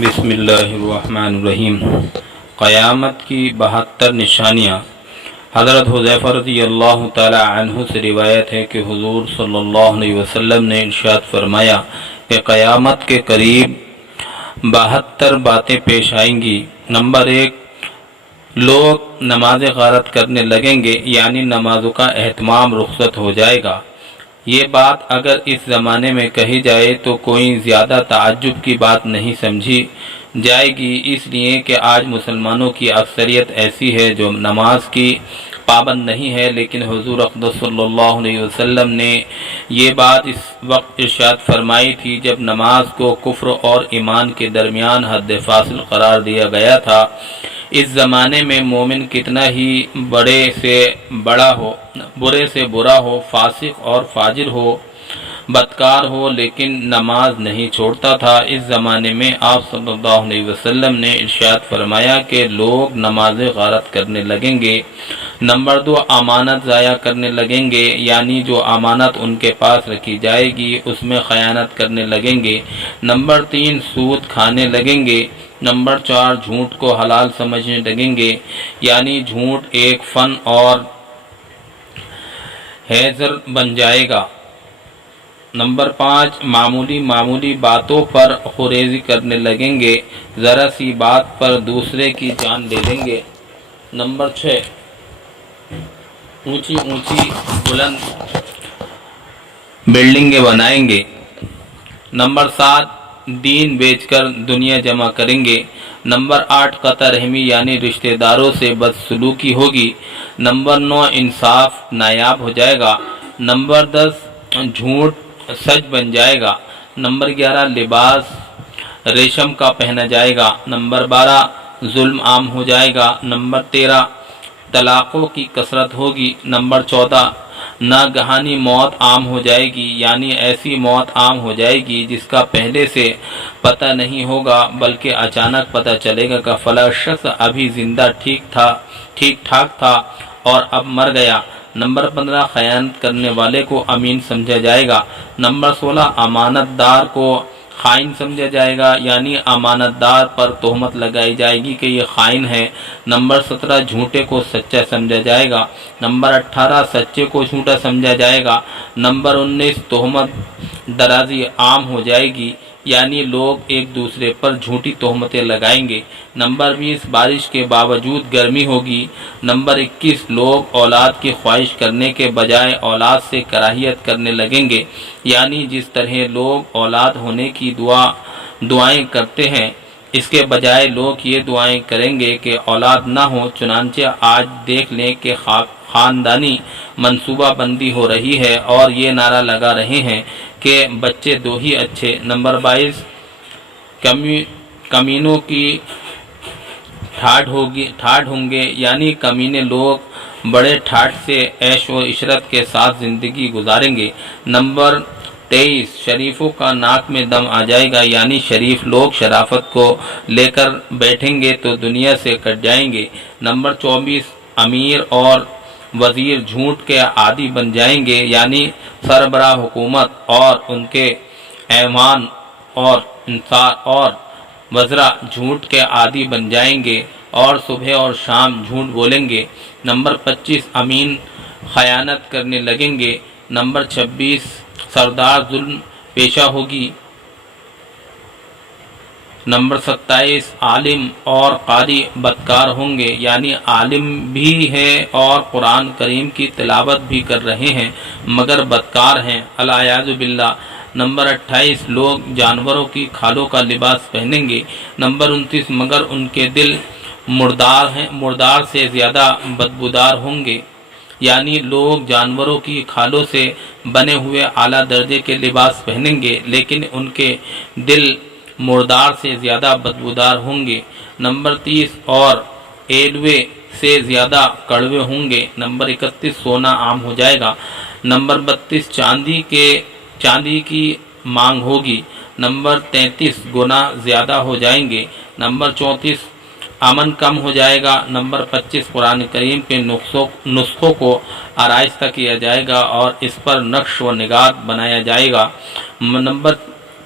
بسم اللہ الرحمن الرحیم۔ قیامت کی 72 نشانیاں۔ حضرت حذیفہ رضی اللہ تعالی عنہ سے روایت ہے کہ حضور صلی اللہ علیہ وسلم نے ارشاد فرمایا کہ قیامت کے قریب 72 باتیں پیش آئیں گی۔ نمبر 1، لوگ نماز غارت کرنے لگیں گے، یعنی نمازوں کا اہتمام رخصت ہو جائے گا۔ یہ بات اگر اس زمانے میں کہی جائے تو کوئی زیادہ تعجب کی بات نہیں سمجھی جائے گی، اس لیے کہ آج مسلمانوں کی اکثریت ایسی ہے جو نماز کی پابند نہیں ہے، لیکن حضور اقدس صلی اللہ علیہ وسلم نے یہ بات اس وقت ارشاد فرمائی تھی جب نماز کو کفر اور ایمان کے درمیان حد فاصل قرار دیا گیا تھا۔ اس زمانے میں مومن کتنا ہی برے سے برا ہو، فاسق اور فاجر ہو، بدکار ہو، لیکن نماز نہیں چھوڑتا تھا۔ اس زمانے میں آپ صلی اللہ علیہ وسلم نے ارشاد فرمایا کہ لوگ نماز غارت کرنے لگیں گے۔ نمبر 2، امانت ضائع کرنے لگیں گے، یعنی جو امانت ان کے پاس رکھی جائے گی اس میں خیانت کرنے لگیں گے۔ نمبر 3، سود کھانے لگیں گے۔ نمبر 4، جھوٹ کو حلال سمجھنے لگیں گے، یعنی جھوٹ ایک فن اور ہنر بن جائے گا۔ نمبر 5، معمولی باتوں پر خوریزی کرنے لگیں گے، ذرا سی بات پر دوسرے کی جان لے لیں گے۔ نمبر 6، اونچی بلند بلڈنگیں بنائیں گے۔ نمبر 7، دین بیچ کر دنیا جمع کریں گے۔ نمبر 8، قطع رحمی یعنی رشتہ داروں سے بدسلوکی ہوگی۔ نمبر 9، انصاف نایاب ہو جائے گا۔ نمبر 10، جھوٹ سچ بن جائے گا۔ نمبر 11، لباس ریشم کا پہنا جائے گا۔ نمبر 12، ظلم عام ہو جائے گا۔ نمبر 13، طلاقوں کی کثرت ہوگی۔ نمبر 14، ناگہانی موت عام ہو جائے گی، یعنی ایسی موت عام ہو جائے گی جس کا پہلے سے پتہ نہیں ہوگا بلکہ اچانک پتہ چلے گا کہ فلاں شخص ابھی زندہ ٹھیک ٹھاک تھا اور اب مر گیا۔ نمبر 15، خیانت کرنے والے کو امین سمجھا جائے گا۔ نمبر 16، امانت دار کو خائن سمجھا جائے گا، یعنی امانت دار پر تہمت لگائی جائے گی کہ یہ خائن ہے۔ نمبر 17، جھوٹے کو سچا سمجھا جائے گا۔ نمبر 18، سچے کو جھوٹا سمجھا جائے گا۔ نمبر 19، تہمت درازی عام ہو جائے گی، یعنی لوگ ایک دوسرے پر جھوٹی تہمتیں لگائیں گے۔ نمبر 20، بارش کے باوجود گرمی ہوگی۔ نمبر 21، لوگ اولاد کی خواہش کرنے کے بجائے اولاد سے کراہیت کرنے لگیں گے، یعنی جس طرح لوگ اولاد ہونے کی دعائیں کرتے ہیں اس کے بجائے لوگ یہ دعائیں کریں گے کہ اولاد نہ ہو۔ چنانچہ آج دیکھ لیں کہ خاندانی منصوبہ بندی ہو رہی ہے اور یہ نعرہ لگا رہے ہیں کہ بچے دو ہی اچھے۔ نمبر 22، کمینوں کی ٹھاٹھ ہوں گے، یعنی کمینے لوگ بڑے ٹھاٹھ سے عیش و عشرت کے ساتھ زندگی گزاریں گے۔ نمبر 23، شریفوں کا ناک میں دم آ جائے گا، یعنی شریف لوگ شرافت کو لے کر بیٹھیں گے تو دنیا سے کٹ جائیں گے۔ نمبر 24، امیر اور وزیر جھوٹ کے عادی بن جائیں گے، یعنی سربراہ حکومت اور ان کے ایوان اور وزراء جھوٹ کے عادی بن جائیں گے اور صبح اور شام جھوٹ بولیں گے۔ نمبر 25، امین خیانت کرنے لگیں گے۔ نمبر 26، سردار ظلم پیشہ ہوگی۔ نمبر 27، عالم اور قاری بدکار ہوں گے، یعنی عالم بھی ہے اور قرآن کریم کی تلاوت بھی کر رہے ہیں مگر بدکار ہیں، العیاذ باللہ۔ نمبر 28، لوگ جانوروں کی کھالوں کا لباس پہنیں گے۔ نمبر 29، مگر ان کے دل مردار سے زیادہ بدبودار ہوں گے، یعنی لوگ جانوروں کی کھالوں سے بنے ہوئے اعلیٰ درجے کے لباس پہنیں گے لیکن ان کے دل مردار سے زیادہ بدبودار ہوں گے۔ نمبر 30، اور ایلوے سے زیادہ کڑوے ہوں گے۔ نمبر 31، سونا عام ہو جائے گا۔ نمبر 32، چاندی کی مانگ ہوگی۔ نمبر 33، گناہ زیادہ ہو جائیں گے۔ نمبر 34، امن کم ہو جائے گا۔ نمبر 25، قرآن کریم کے نسخوں کو آرائستہ کیا جائے گا اور اس پر نقش و نگار بنایا جائے گا۔ نمبر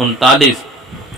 39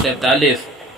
43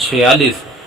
46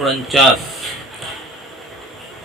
49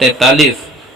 43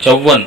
54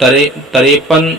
53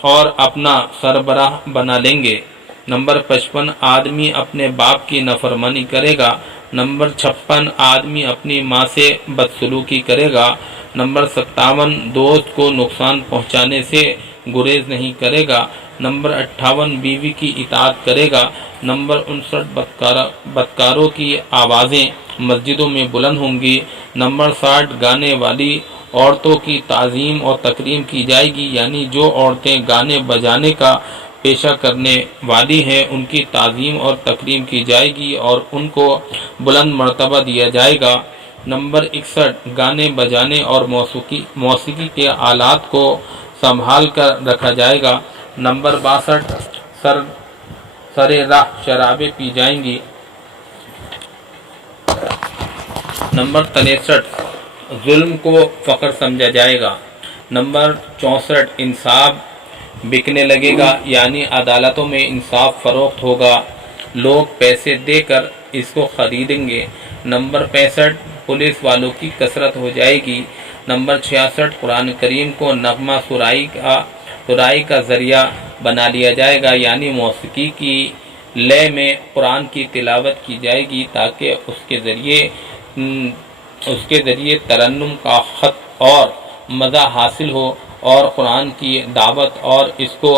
اور اپنا سربراہ بنا لیں گے۔ نمبر 55 آدمی اپنے باپ کی نافرمانی کرے گا۔ نمبر 56 آدمی اپنی ماں سے بدسلوکی کرے گا۔ نمبر 57 دوست کو نقصان پہنچانے سے گریز نہیں کرے گا۔ نمبر 58 بیوی کی اطاعت کرے گا۔ نمبر 59 بدکاروں کی آوازیں مسجدوں میں بلند ہوں گی۔ نمبر 60 گانے والی عورتوں کی تعظیم اور تکریم کی جائے گی، یعنی جو عورتیں گانے بجانے کا پیشہ کرنے والی ہیں ان کی تعظیم اور تکریم کی جائے گی اور ان کو بلند مرتبہ دیا جائے گا۔ نمبر 61 گانے بجانے اور موسیقی کے آلات کو سنبھال کر رکھا جائے گا۔ نمبر 62 سر راہ شرابیں پی جائیں گی۔ نمبر 63 ظلم کو فخر سمجھا جائے گا۔ نمبر 64 انصاف بکنے لگے گا، یعنی عدالتوں میں انصاف فروخت ہوگا، لوگ پیسے دے کر اس کو خریدیں گے۔ نمبر 65 پولیس والوں کی کثرت ہو جائے گی۔ نمبر 66 قرآن کریم کو نغمہ سرائی کا ذریعہ بنا لیا جائے گا، یعنی موسیقی کی لے میں قرآن کی تلاوت کی جائے گی تاکہ اس کے ذریعے ترنم کا خط اور مزہ حاصل ہو، اور قرآن کی دعوت اور اس کو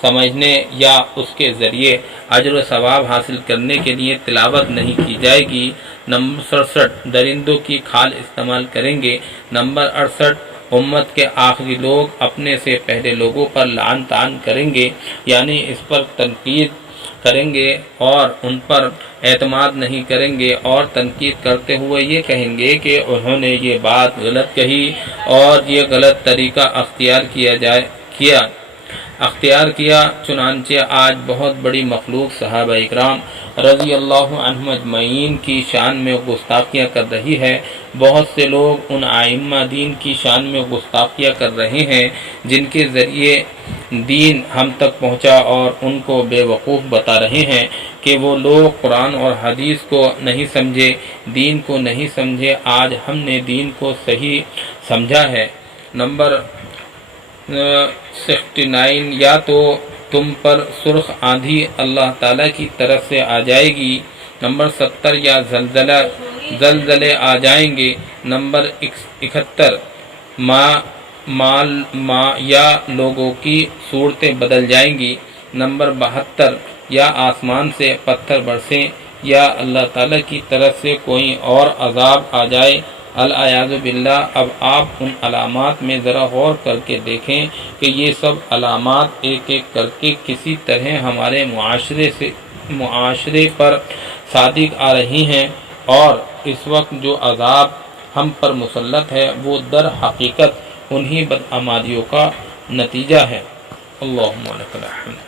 سمجھنے یا اس کے ذریعے اجر و ثواب حاصل کرنے کے لیے تلاوت نہیں کی جائے گی۔ نمبر 67 درندوں کی کھال استعمال کریں گے۔ نمبر 68 امت کے آخری لوگ اپنے سے پہلے لوگوں پر لعن طعن کریں گے، یعنی اس پر تنقید کریں گے اور ان پر اعتماد نہیں کریں گے، اور تنقید کرتے ہوئے یہ کہیں گے کہ انہوں نے یہ بات غلط کہی اور یہ غلط طریقہ اختیار کیا۔ چنانچہ آج بہت بڑی مخلوق صحابہ اکرام رضی اللہ عنہم اجمعین کی شان میں گستاخیاں کر رہی ہے۔ بہت سے لوگ ان ائمہ دین کی شان میں گستاخیاں کر رہے ہیں جن کے ذریعے دین ہم تک پہنچا، اور ان کو بے وقوف بتا رہے ہیں کہ وہ لوگ قرآن اور حدیث کو نہیں سمجھے، دین کو نہیں سمجھے۔ آج ہم نے دین کو صحیح سمجھا ہے۔ نمبر 69 یا تو تم پر سرخ آندھی اللہ تعالیٰ کی طرف سے آ جائے گی۔ نمبر 70 یا زلزلے آ جائیں گے۔ نمبر 71 یا لوگوں کی صورتیں بدل جائیں گی۔ نمبر 72 یا آسمان سے پتھر برسیں یا اللہ تعالیٰ کی طرف سے کوئی اور عذاب آ جائے، العیاذ باللہ۔ اب آپ ان علامات میں ذرا غور کر کے دیکھیں کہ یہ سب علامات ایک ایک کر کے کسی طرح ہمارے معاشرے پر صادق آ رہی ہیں، اور اس وقت جو عذاب ہم پر مسلط ہے وہ در حقیقت انہی بدعمالیوں کا نتیجہ ہے۔ اللہم لک الحمد۔